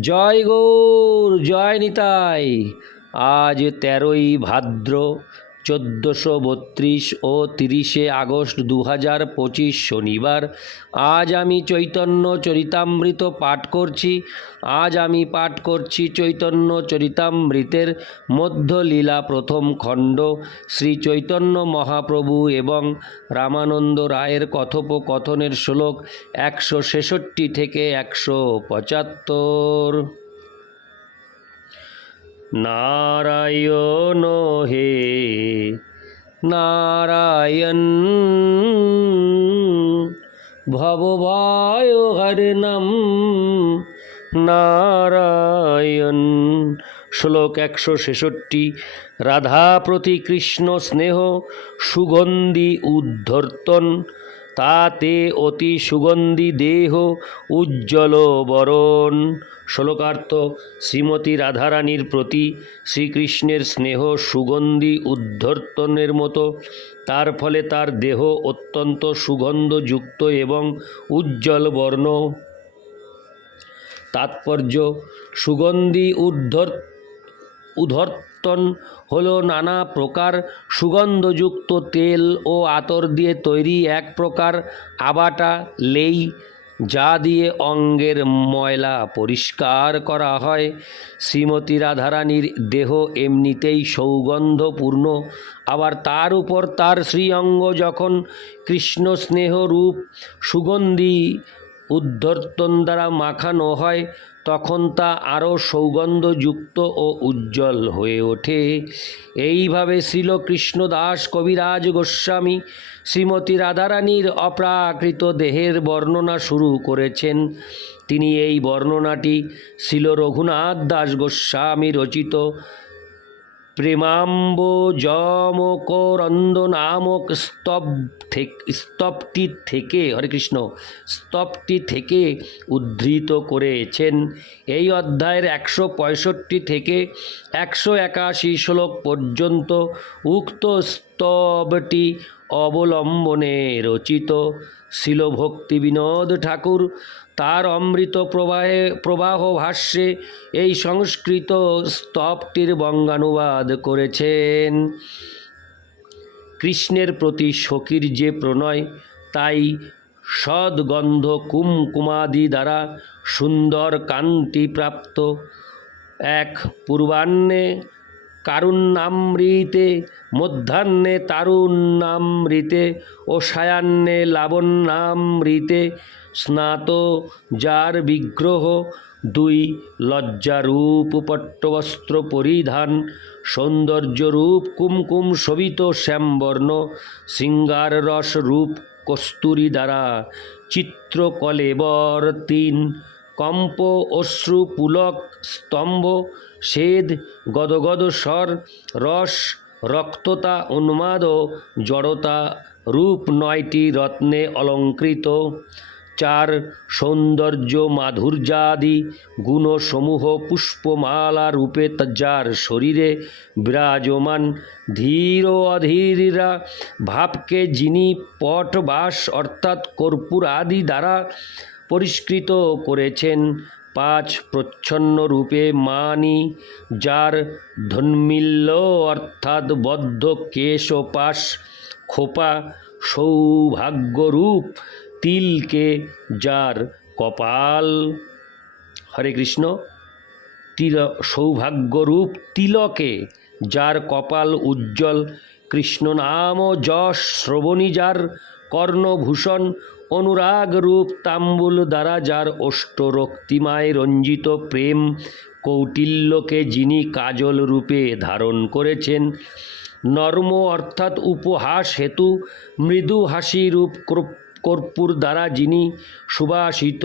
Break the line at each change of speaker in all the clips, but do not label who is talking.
জয় গৌর জয় নিতাই। আজ তেরোই ভাদ্র চোদ্দোশো বত্রিশ ও তিরিশে আগস্ট দু হাজার পঁচিশ শনিবার। আজ আমি চৈতন্য চরিতামৃত পাঠ করছি। আজ আমি পাঠ করছি চৈতন্য চরিতামৃতের মধ্যলীলা প্রথম খণ্ড। শ্রী চৈতন্য মহাপ্রভু এবং রামানন্দ রায়ের কথোপকথনের শ্লোক একশো ছেষট্টি থেকে একশো পঁচাত্তর। নারায়ণ হে, নারায়ণ। ভবভয় হরণম নারায়ণ। শ্লোক একশো ছেষট্টি, রাধা প্রতি কৃষ্ণ স্নেহ, সুগন্ধি উদ্ধর্তন। তাতে অতি সুগন্ধি দেহ উজ্জ্বল বরণ। শ্লোকার্থ শ্রীমতী রাধারানীর প্রতি শ্রীকৃষ্ণের স্নেহ সুগন্ধি উদ্ধর্তনের মতো। তার ফলে তার দেহ অত্যন্ত সুগন্ধযুক্ত এবং উজ্জ্বল বর্ণ। তাৎপর্য, সুগন্ধি উদ্ধর উদ্ধর্তন হলো নানা প্রকার সুগন্ধযুক্ত তেল ও আতর দিয়ে তৈরি এক প্রকার আবাটা, লেই যা দিয়ে অঙ্গের ময়লা পরিষ্কার করা হয়। শ্রীমতী রাধারানীর দেহ এমনিতেই সৌগন্ধপূর্ণ। আবার তার উপর তার শ্রীঅঙ্গ যখন কৃষ্ণ স্নেহরূপ সুগন্ধি উদ্ধর্তন দ্বারা মাখানো হয় তখন তা আরও সৌগন্ধযুক্ত ও উজ্জ্বল হয়ে ওঠে। এইভাবে শ্রীল কৃষ্ণদাস কবিরাজ গোস্বামী শ্রীমতী রাধারানীর অপ্রাকৃত দেহের বর্ণনা শুরু করেছেন। তিনি এই বর্ণনাটি শ্রীল রঘুনাথ দাস গোস্বামী রচিত প্রেমাম্ব যমকরন্দ নামক স্তব স্তবটি থেকে হরে কৃষ্ণ স্তবটি থেকে উদ্ধৃত করেছেন। এই অধ্যায়ের একশো পঁয়ষট্টি থেকে একশো একাশি শ্লোক পর্যন্ত উক্ত স্তবটি অবলম্বনে রচিত। শিলভক্তি বিনোদ ঠাকুর তার অমৃত প্রবাহে, প্রবাহ ভাষ্যে এই সংস্কৃত স্তবটির বঙ্গানুবাদ করেছেন। কৃষ্ণের প্রতি সখীর যে প্রণয়, তাই সদ্গন্ধ কুমকুমাদি দ্বারা সুন্দর কান্তি প্রাপ্ত। এক পূর্বাহ্নে কারুণ্যামৃতে মধ্যাহ্নে তারুণ্যামৃতে ও সায়াহ্নে লাবণ্যামৃতে, স্নাত যার বিগ্রহ, দুই লজ্জারূপ পট্টবস্ত্র পরিধান, সৌন্দর্যরূপ কুমকুম শোভিত শ্যামবর্ণ শৃঙ্গার রস রূপ কস্তুরী দ্বারা, চিত্রকলেবর তিন, কম্প অশ্রু পুলক স্তম্ভ সেদ গদগদ স্বর, রস, রক্ততা, উন্মাদ ও জড়তা রূপ নয়টি রত্নে অলঙ্কৃত। চার, সৌন্দর্য মাধুর্যাদি, গুণসমূহ পুষ্পমালা রূপে যার শরীরে বিরাজমান। ধীর অধীরা ভাবকে যিনি পটবাস অর্থাৎ কর্পূর আদি দ্বারা পরিষ্কৃত করেছেন পাঁচ প্রচ্ছন্ন রূপে মানি, যার ধন্মিল্য অর্থাৎ বদ্ধ কেশ ও পাশ, খোপা সৌভাগ্যরূপ তিলকে যার কপাল। হরে কৃষ্ণ। তিল সৌভাগ্যরূপ তিলকে যার কপাল উজ্জ্বল, কৃষ্ণ নাম যশ শ্রবণী যার কর্ণভূষণ অনুরাগ রূপ তাম্বুল দ্বারা যার অষ্টরক্তিমায় রঞ্জিত প্রেম কৌটিল্যকে যিনি কাজল রূপে ধারণ করেছেন। নর্ম অর্থাৎ উপহাস হেতু মৃদু হাসি রূপ কর্পূর দ্বারা যিনি সুবাসিত,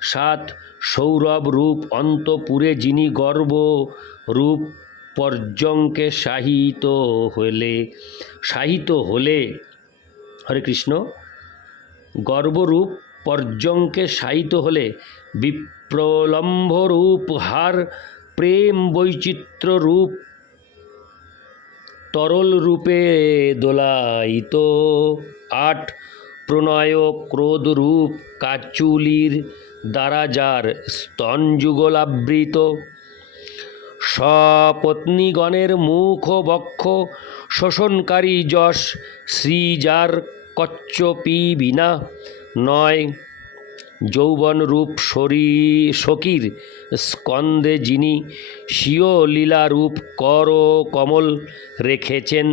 সাত সৌরভ রূপ অন্তপুরে যিনি গর্ব রূপ পর্যঙ্কে শাহিত হলে শাহিত হলে হরে কৃষ্ণ। গর্বরূপ পর্যঙ্কে শায়িত হলে বিপ্রলম্ভ রূপ হার প্রেম বৈচিত্র্য রূপ তরল রূপে দোলায়িত। আট, প্রণয় ক্রোধরূপ কাচুলির দ্বারা যার স্তনযুগলাবৃত সপত্নীগণের মুখ বক্ষ, শোষণকারী যশ, শ্রীজার কচ্চপি বিনা। নয় যৌবন রূপ শরী সখীর স্কন্দে যিনি স্বীয় লীলারূপ কর কমল রেখেছেন,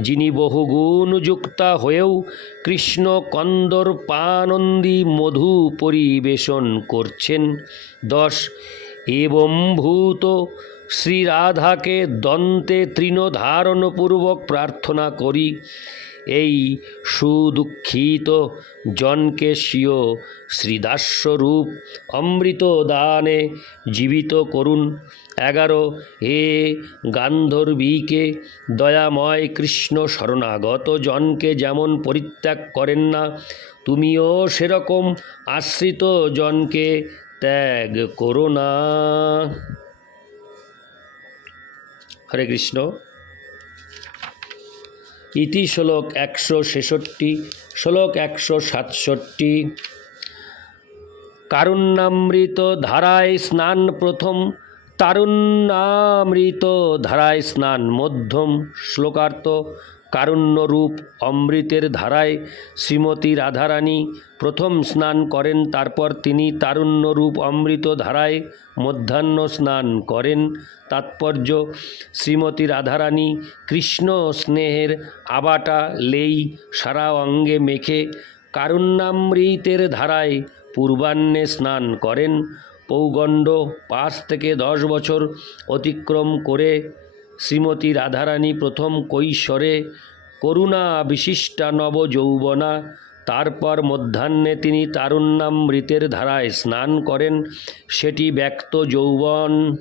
যিনি বহুগুণযুক্তা হয়েও কৃষ্ণ কন্দর পানন্দী মধু পরিবেশন করছেন। দশ এবং ভূত শ্রীরাধাকে দন্তে তৃণধারণপূর্বক প্রার্থনা করি। এই সুদুঃখিত জনকে স্বীয় শ্রীদাস্যরূপ অমৃত দানে জীবিত করুন। এগারো হে গান্ধর্বীকে দয়াময় কৃষ্ণ শরণাগত জনকে যেমন পরিত্যাগ করেন না, তুমিও সেরকম আশ্রিত জনকে ত্যাগ করো না। হরে কৃষ্ণ। ইতি শ্লোক একশো ছেষট্টি, শ্লোক একশো সাতষট্টি। কারুণ্যামৃত ধারায় স্নান প্রথম, তারুণ্যামৃত ধারায় স্নান মধ্যম। শ্লোকার্থ কারুণ্যরূপ অমৃতের ধারায় শ্রীমতী রাধারানী প্রথম স্নান করেন, তারপর তিনি তারুণ্যরূপ অমৃত ধারায় মধ্যাহ্ন স্নান করেন। তাৎপর্য, শ্রীমতী রাধারানী কৃষ্ণ স্নেহের আবাটা লেই সারা অঙ্গে মেখে কারুণ্যামৃতের ধারায় পূর্বাহ্নে স্নান করেন। পৌগণ্ড পাঁচ থেকে দশ বছর অতিক্রম করে শ্রীমতী রাধারানী প্রথম কৈশোরে করুণা বিশিষ্টা নব যৌবনা। তারপর মধ্যাহ্নে তিনি তারুণ্যামৃতের ধারায় স্নান করেন। সেটি ব্যক্ত যৌবন।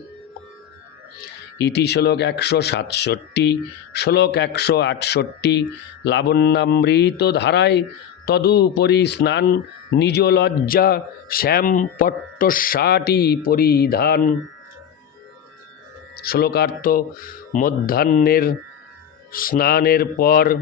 ইতি শ্লোক একশো সাতষট্টি, শ্লোক একশো আটষট্টি। লাবণ্যামৃত ধারায় তদুপরি স্নান, নিজ লজ্জা, শ্যাম পরিধান। শ্লোকার্থ, মধ্যাহ্নের স্নানের পর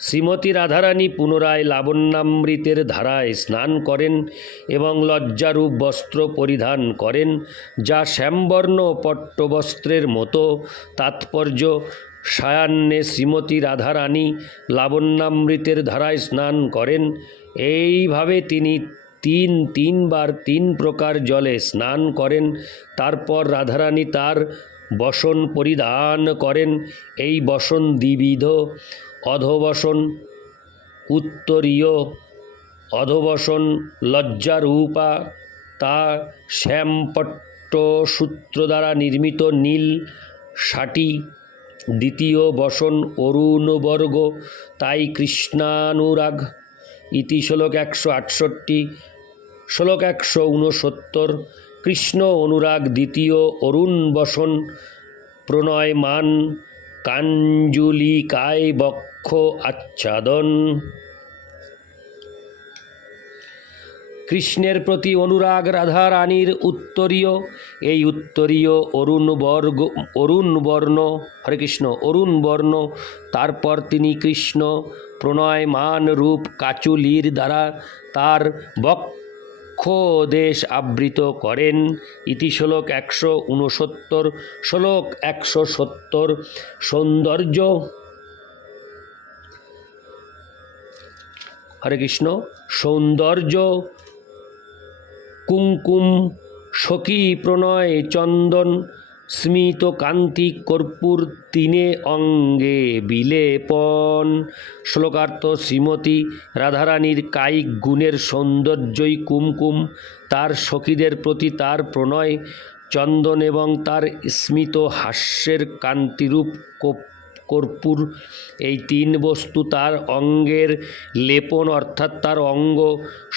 শ্রীমতী রাধারানী পুনরায় লাবণ্যামৃতের ধারায় স্নান করেন এবং লজ্জারূপ বস্ত্র পরিধান করেন, যা শ্যামবর্ণ পট্টবস্ত্রের মতো। তাৎপর্য সায়ান্নে শ্রীমতী রাধারানী লাবণ্যামৃতের ধারায় স্নান করেন। এইভাবে তিনি তিন, তিনবার তিন প্রকার জলে স্নান করেন। তারপর রাধারানী তার বসন পরিধান করেন। এই বসন দ্বিবিধ, অধবসন উত্তরীয়, অধবসন লজ্জারূপা। তা শ্যামপট্ট সূত্র দ্বারা নির্মিত নীল ষাটি দ্বিতীয় বসন অরুণবর্গ, তাই কৃষ্ণানুরাগ। ইতি শ্লোক একশো আটষট্টি, শ্লোক একশো ঊনসত্তর কৃষ্ণ অনুরাগ দ্বিতীয় অরুণ বসন প্রণয়মান কাঞ্জুলিকায় বক্ষ আচ্ছাদন। কৃষ্ণের প্রতি অনুরাগ রাধা রানীর উত্তরীয়, এই উত্তরীয় অরুণ বর্গ, অরুণ বর্ণ, হরে কৃষ্ণ, অরুণ বর্ণ, তারপর তিনি কৃষ্ণ প্রণয়মান রূপ কাচুলির দ্বারা তার বক্ষ দেশ আবৃত করেন। ইতি শ্লোক একশো উনসত্তর শ্লোক একশো সত্তর, সৌন্দর্য। হরে কৃষ্ণ। সৌন্দর্য কুমকুম সখী প্রণয় চন্দন স্মিত কান্তি কর্পূর তিনে অঙ্গে বিলেপন শ্লোকার্থ শ্রীমতী রাধারানীর কায়িক গুণের সৌন্দর্যই কুমকুম, তার সখীদের প্রতি তার প্রণয়, চন্দন এবং তার স্মিত হাস্যের কান্তিরূপ কর্পূর। এই তিন বস্তু তার অঙ্গের লেপন অর্থাৎ তার অঙ্গ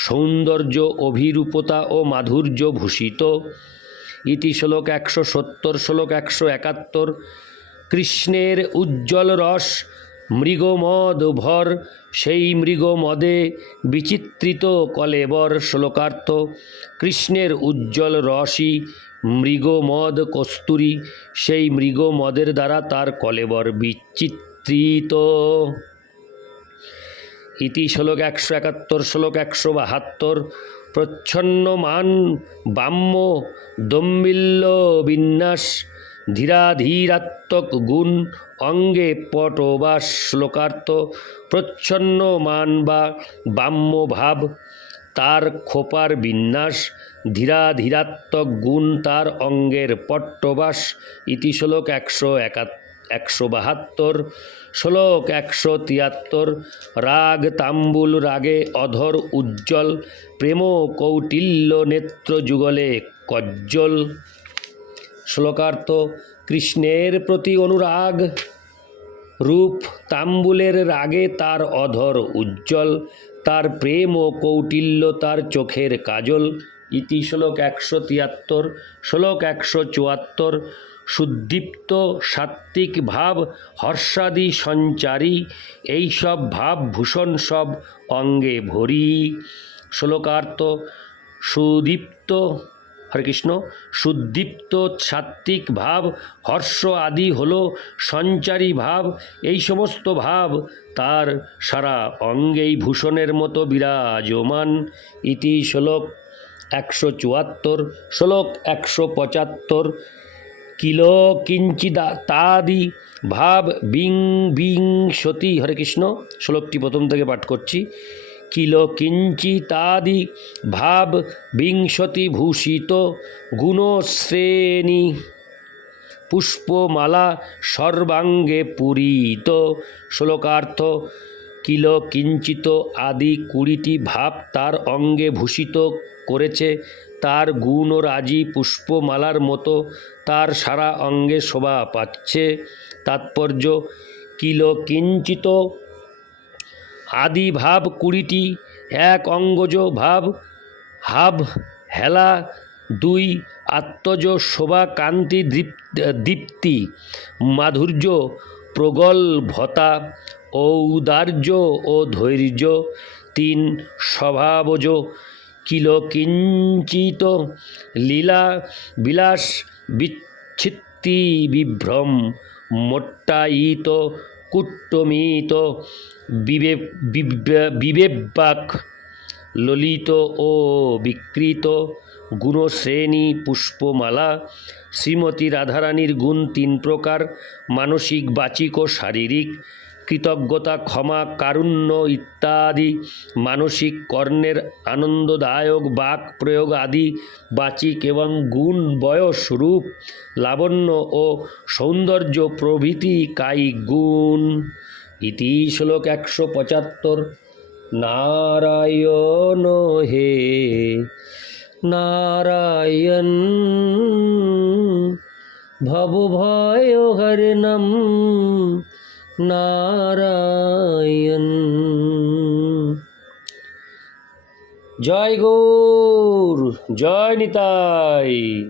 সৌন্দর্য, অভিরূপতা ও মাধুর্য ভূষিত। ইতি শ্লোক একশো সত্তর, শ্লোক একশো একাত্তর। কৃষ্ণের উজ্জ্বল রস মৃগমদ ভর, সেই মৃগমদে বিচিত্রিত কলেবর শ্লোকার্থ। কৃষ্ণের উজ্জ্বল রসই মৃগমদ কস্তুরী, সেই মৃগমদের দ্বারা তার কলেবর বিচিত্রিত। ইতি শ্লোক একশো একাত্তর, শ্লোক একশো বাহাত্তর। প্রচ্ছন্নমান বাম্য দম্বিল্য বিন্যাস ধীরাধীরাত্মক গুণ অঙ্গে পটবাস শ্লোকার্থ প্রচ্ছন্নমান বা বাম্য ভাব তার খোপার বিন্যাস ধীরাধীরাত্মক গুণ তার অঙ্গের পট্টবাস ইতি শ্লোক একশো একা একশো বাহাত্তর, শ্লোক একশো তিয়াত্তর, রাগ তাম্বুল রাগে অধর উজ্জ্বল, প্রেম কৌটিল্য নেত্র যুগলে কজ্জ্বল। শ্লোকার্থ, কৃষ্ণের প্রতি অনুরাগ, রূপ তাম্বুলের রাগে তার অধর উজ্জ্বল, তার প্রেম ও কৌটিল্য তার চোখের কাজল। ইতি শ্লোক একশো তিয়াত্তর, শ্লোক একশো চুয়াত্তর সুদীপ্ত সাত্ত্বিক ভাব, হর্ষাদি সঞ্চারী, এইসব ভাব ভূষণ সব অঙ্গে ভরি। শ্লোকার্থ, সুদীপ্ত, হরে কৃষ্ণ, সুদীপ্ত সাত্ত্বিক ভাব, হর্ষ আদি হল সঞ্চারী ভাব, এই সমস্ত ভাব তার সারা অঙ্গেই ভূষণের মতো বিরাজমান। ইতি শ্লোক একশো চুয়াত্তর, শ্লোক একশো পঁচাত্তর কিল কিঞ্চিদা তাদি ভাব বিং বিং সতী। হরে কৃষ্ণ, শ্লোকটি প্রথম থেকে পাঠ করছি। কিল কিঞ্চিতাদি ভাব বিংশতি ভূষিত গুণশ্রেণী। পুষ্পমালা সর্বাঙ্গে পূরিত। শ্লোকার্থ কিল, কিঞ্চিত আদি কুড়িটি ভাব তার অঙ্গে ভূষিত করেছে। তার গুণ ও রাজি পুষ্পমালার মতো তার সারা অঙ্গে শোভা পাচ্ছে। তাৎপর্য, কিল, কিঞ্চিত আদি ভাব কুড়িটি এক অঙ্গজ ভাব। হাব, হেলা, দুই আত্মজ শোভা কান্তি দীপ্তি মাধুর্য প্রগল্ভতা ঔদার্য ও ধৈর্য। তিন স্বভাবজ কিল কিঞ্চিত লীলা বিলাস বিচ্ছিত্তি বিভ্রম মোট্টায়িত কুট্টমিত বিবে বিবে- বিবেবাক ললিত ও বিকৃত গুণশ্রেণী পুষ্পমালা শ্রীমতী রাধারানীর গুণ তিন প্রকার, মানসিক, বাচিক ও শারীরিক, কৃতজ্ঞতা, ক্ষমা, কারুণ্য ইত্যাদি, মানসিক কর্ণের আনন্দদায়ক, বাক প্রয়োগ আদি, বাচিক এবং গুণ বয়স রূপ, লাবণ্য ও সৌন্দর্য প্রভৃতি কায়িক গুণ। ইতি শ্লোক একশো পঁচাত্তর। নারায়ণ হে, নারায়ণ ভব ভয় হরণম নারায়ণ। জয় গৌর জয় নিতাই।